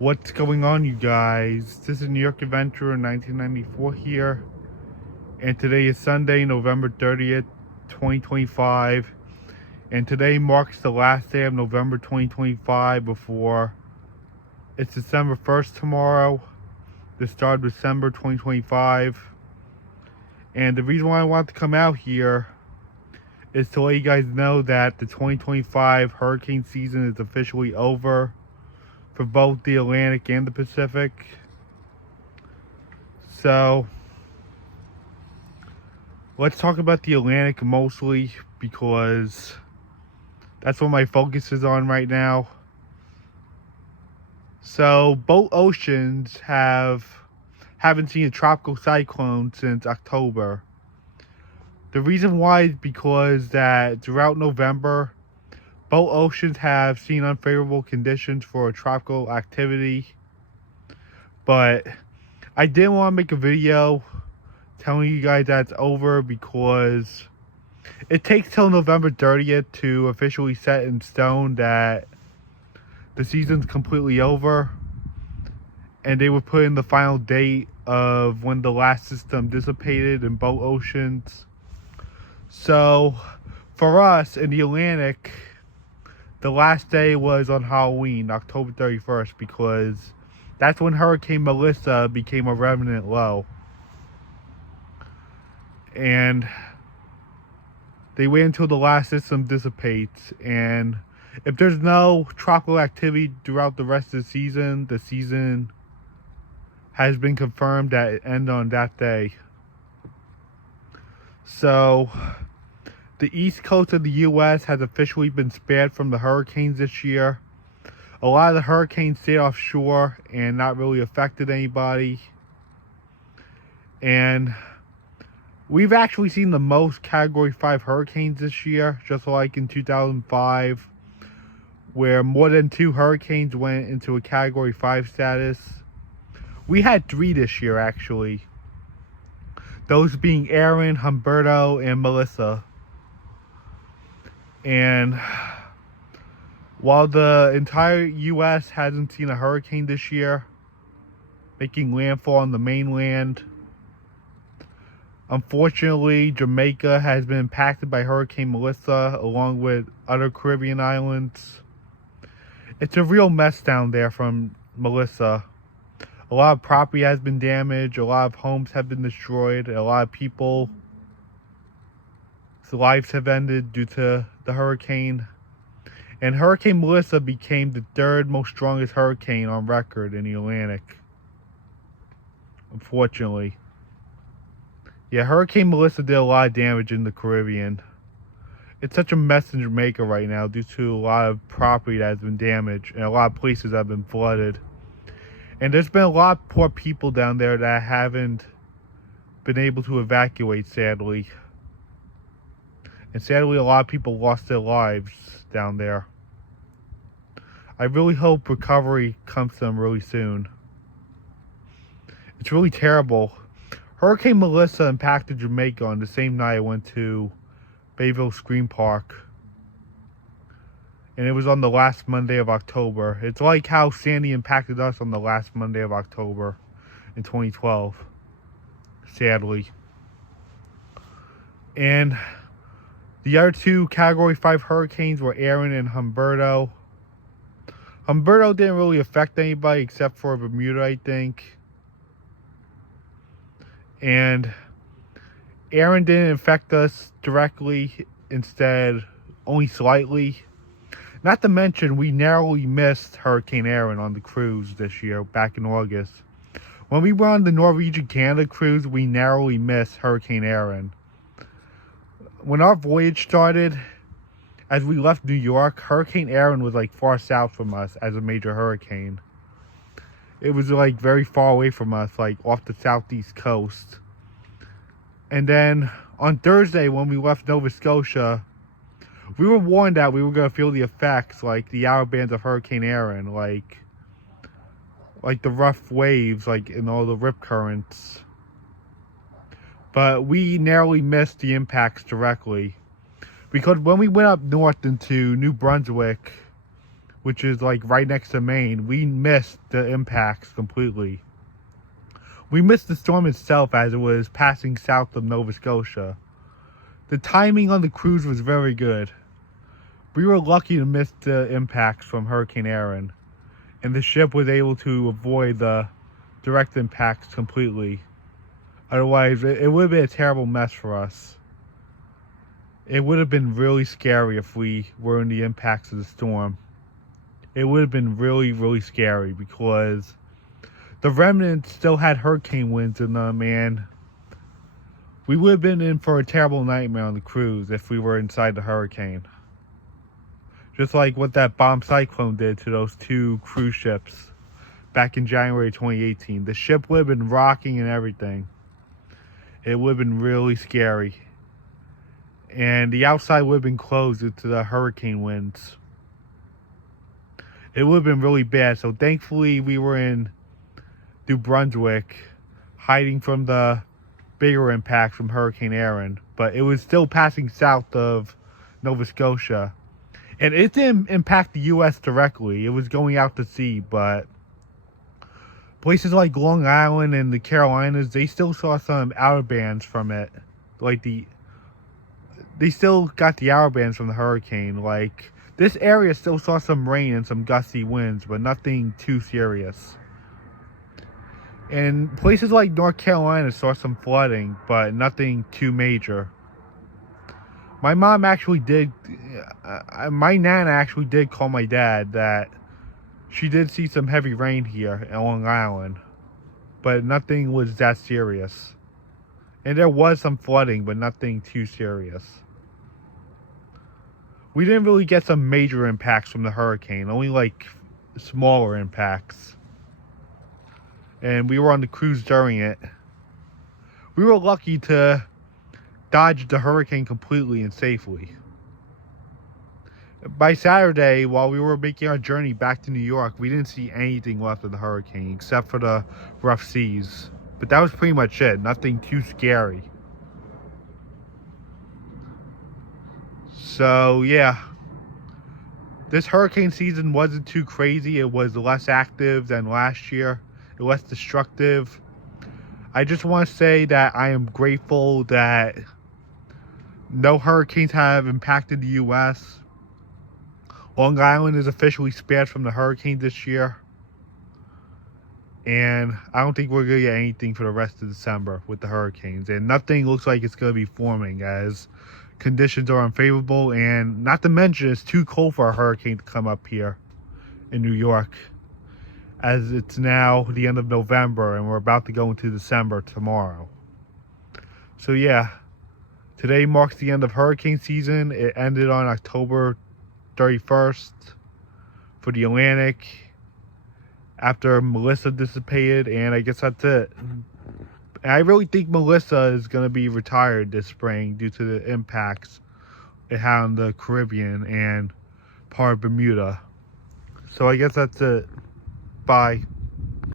What's going on, you guys? This is New York Adventurer 1994 here, and today is Sunday, November 30th, 2025, and today marks the last day of November 2025 before it's December 1st tomorrow, the start of December 2025, and the reason why I want to come out here is to let you guys know that the 2025 hurricane season is officially over for both the Atlantic and the Pacific. So let's talk about the Atlantic mostly because that's what my focus is on right now. So both oceans haven't seen a tropical cyclone since October. The reason why is because that throughout November, both oceans have seen unfavorable conditions for tropical activity, but I didn't want to make a video telling you guys that's over because it takes till November 30th to officially set in stone that the season's completely over, and they would put in the final date of when the last system dissipated in both oceans. So for us in the Atlantic, the last day was on Halloween, October 31st, because that's when Hurricane Melissa became a remnant low. And they wait until the last system dissipates. And if there's no tropical activity throughout the rest of the season has been confirmed that it ends on that day. So the east coast of the U.S. has officially been spared from the hurricanes this year. A lot of the hurricanes stayed offshore and not really affected anybody. And we've actually seen the most Category 5 hurricanes this year, just like in 2005, where more than 2 hurricanes went into a Category 5 status. We had 3 this year, actually. Those being Aaron, Humberto, and Melissa. And while the entire U.S. hasn't seen a hurricane this year, making landfall on the mainland, unfortunately, Jamaica has been impacted by Hurricane Melissa, along with other Caribbean islands. It's a real mess down there from Melissa. A lot of property has been damaged, a lot of homes have been destroyed, and a lot of people's lives have ended due to the hurricane. And Hurricane Melissa became the 3rd most strongest hurricane on record in the Atlantic, unfortunately. Yeah, Hurricane Melissa did a lot of damage in the Caribbean. It's such a mess in Jamaica right now due to a lot of property that has been damaged and a lot of places that have been flooded. And there's been a lot of poor people down there that haven't been able to evacuate, sadly. And sadly, a lot of people lost their lives down there. I really hope recovery comes to them really soon. It's really terrible. Hurricane Melissa impacted Jamaica on the same night I went to Bayville Scream Park. And it was on the last Monday of October. It's like how Sandy impacted us on the last Monday of October in 2012. Sadly. And the other 2 Category 5 hurricanes were Aaron and Humberto. Humberto didn't really affect anybody except for Bermuda, I think. And Aaron didn't affect us directly, instead only slightly. Not to mention, we narrowly missed Hurricane Aaron on the cruise this year, back in August. When we were on the Norwegian Canada cruise, we narrowly missed Hurricane Aaron. When our voyage started, as we left New York, Hurricane Aaron was like far south from us as a major hurricane. It was like very far away from us, like off the southeast coast. And then on Thursday, when we left Nova Scotia, we were warned that we were going to feel the effects, like the outer bands of Hurricane Aaron, like the rough waves, like in all the rip currents. But we narrowly missed the impacts directly. Because when we went up north into New Brunswick, which is like right next to Maine, we missed the impacts completely. We missed the storm itself as it was passing south of Nova Scotia. The timing on the cruise was very good. We were lucky to miss the impacts from Hurricane Erin, and the ship was able to avoid the direct impacts completely. Otherwise, it would have been a terrible mess for us. It would have been really scary if we were in the impacts of the storm. It would have been really, really scary because the remnants still had hurricane winds in them, and we would have been in for a terrible nightmare on the cruise if we were inside the hurricane. Just like what that bomb cyclone did to those 2 cruise ships back in January 2018. The ship would have been rocking and everything. It would have been really scary. And the outside would have been closed due to the hurricane winds. It would have been really bad. So thankfully we were in New Brunswick, hiding from the bigger impact from Hurricane Erin. But it was still passing south of Nova Scotia. And it didn't impact the U.S. directly. It was going out to sea, but places like Long Island and the Carolinas, they still saw some outer bands from it. Like they still got the outer bands from the hurricane. Like, this area still saw some rain and some gusty winds, but nothing too serious. And places like North Carolina saw some flooding, but nothing too major. My mom actually did, my nana actually did call my dad that she did see some heavy rain here in Long Island, but nothing was that serious. And there was some flooding, but nothing too serious. We didn't really get some major impacts from the hurricane, only like smaller impacts. And we were on the cruise during it. We were lucky to dodge the hurricane completely and safely. By Saturday, while we were making our journey back to New York, we didn't see anything left of the hurricane except for the rough seas. But that was pretty much it. Nothing too scary. So, yeah. This hurricane season wasn't too crazy. It was less active than last year. Less destructive. I just want to say that I am grateful that no hurricanes have impacted the U.S. Long Island is officially spared from the hurricane this year. And I don't think we're going to get anything for the rest of December with the hurricanes. And nothing looks like it's going to be forming as conditions are unfavorable. And not to mention, it's too cold for a hurricane to come up here in New York, as it's now the end of November and we're about to go into December tomorrow. So yeah, today marks the end of hurricane season. It ended on October 31st for the Atlantic after Melissa dissipated, and I guess that's it. And I really think Melissa is going to be retired this spring due to the impacts it had on the Caribbean and part of Bermuda. So I guess that's it. Bye.